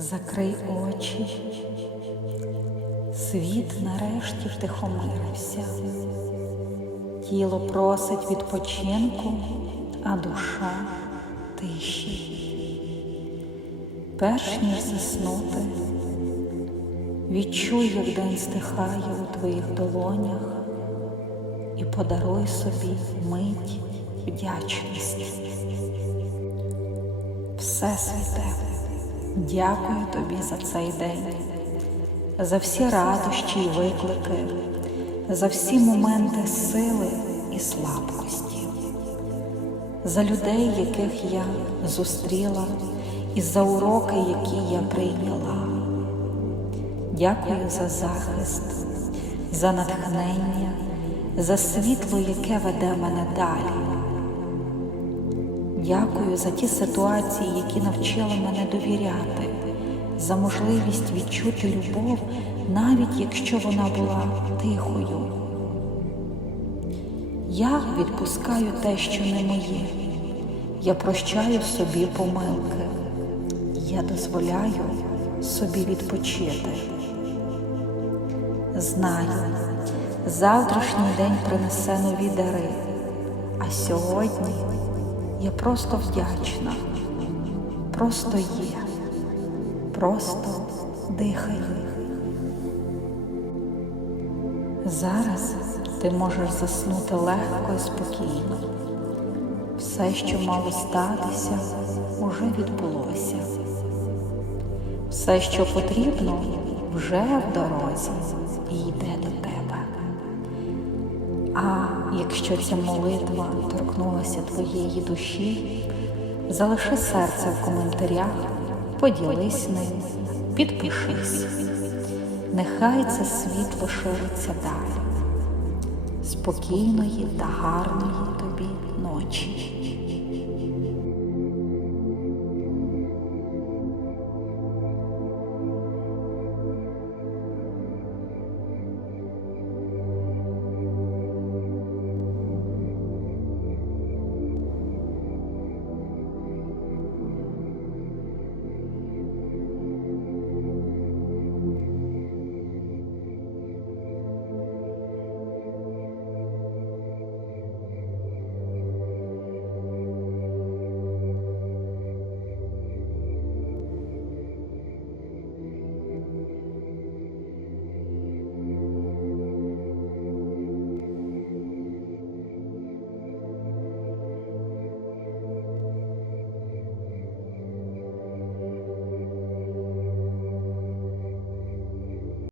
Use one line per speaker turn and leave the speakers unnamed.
Закрий очі, світ нарешті втихомирився, тіло просить відпочинку, а душа тиші. Перш ніж заснути, відчуй, як день стихає у твоїх долонях і подаруй собі мить вдячності. Всесвіте, дякую тобі за цей день, за всі радощі й виклики, за всі моменти сили і слабкості, за людей, яких я зустріла, і за уроки, які я прийняла. Дякую за захист, за натхнення, за світло, яке веде мене далі. Дякую за ті ситуації, які навчили мене довіряти, за можливість відчути любов, навіть якщо вона була тихою. Я відпускаю те, що не моє. Я прощаю собі помилки. Я дозволяю собі відпочити. Знаю, завтрашній день принесе нові дари, а сьогодні я просто вдячна, просто є, просто дихаю. Зараз ти можеш заснути легко і спокійно. Все, що мало статися, уже відбулося. Все, що потрібно, вже в дорозі і йде до тебе. А якщо ця молитва торкнулася твоєї душі, залиши серце в коментарях, поділись ним, підпишись. Нехай це світло шириться далі. Спокійної та гарної тобі ночі.